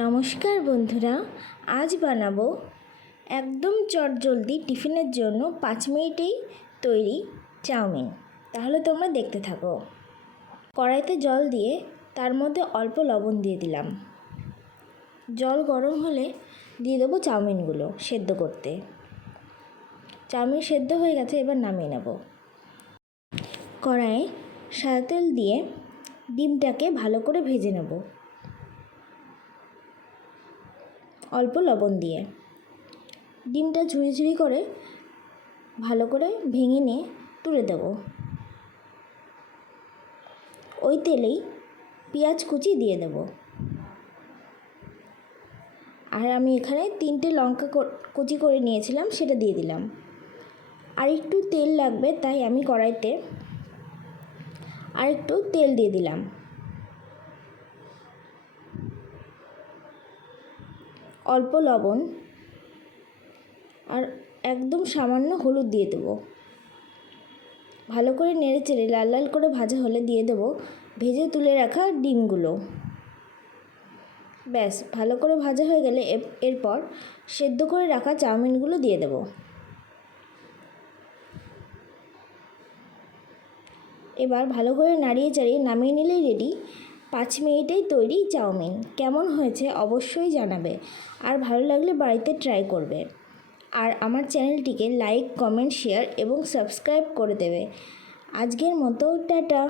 নমস্কার বন্ধুরা, আজ বানাবো একদম চটজলদি টিফিনের জন্য 5 মিনিটেই তৈরি চাউমিন। তাহলে তোমরা দেখতে থাকো। কড়াইতে জল দিয়ে তার মধ্যে অল্প লবণ দিয়ে দিলাম। জল গরম হলে দিয়ে দেবো চাউমিনগুলো সেদ্ধ করতে। চাউমিন সেদ্ধ হয়ে গেছে, এবার নামিয়ে নেব। কড়াইয়ে সাদা তেল দিয়ে ডিমটাকে ভালো করে ভেজে নেব অল্প লবণ দিয়ে। ডিমটা ঝুড়ি ঝুড়ি করে ভালো করে ভেঙে নিয়ে তুলে দেব। ওই তেলেই পেঁয়াজ কুচি দিয়ে দেব। আর আমি এখানে 3টে লঙ্কা কুচি করে নিয়েছিলাম, সেটা দিয়ে দিলাম। আর একটু তেল লাগবে, তাই আমি কড়াইতে আর একটু তেল দিয়ে দিলাম। অল্প লবণ আর একদম সামান্য হলুদ দিয়ে দেবো। ভালো করে নেড়ে চেড়ে লাল লাল করে ভাজা হলে দিয়ে দেবো ভেজে তুলে রাখা ডিমগুলো। ব্যাস, ভালো করে ভাজা হয়ে গেলে এরপর সেদ্ধ করে রাখা চাউমিনগুলো দিয়ে দেব। এবার ভালো করে নাড়িয়ে চাড়িয়ে নামিয়ে নিলেই রেডি 5 মিনিটেই তৈরি চাউমিন। কেমন হয়েছে অবশ্যই জানাবে, আর ভালো লাগলে বাড়িতে ট্রাই করবে। আর আমার চ্যানেলটিকে লাইক, কমেন্ট, শেয়ার এবং সাবস্ক্রাইব করে দেবে। আজকের মতো টাটা।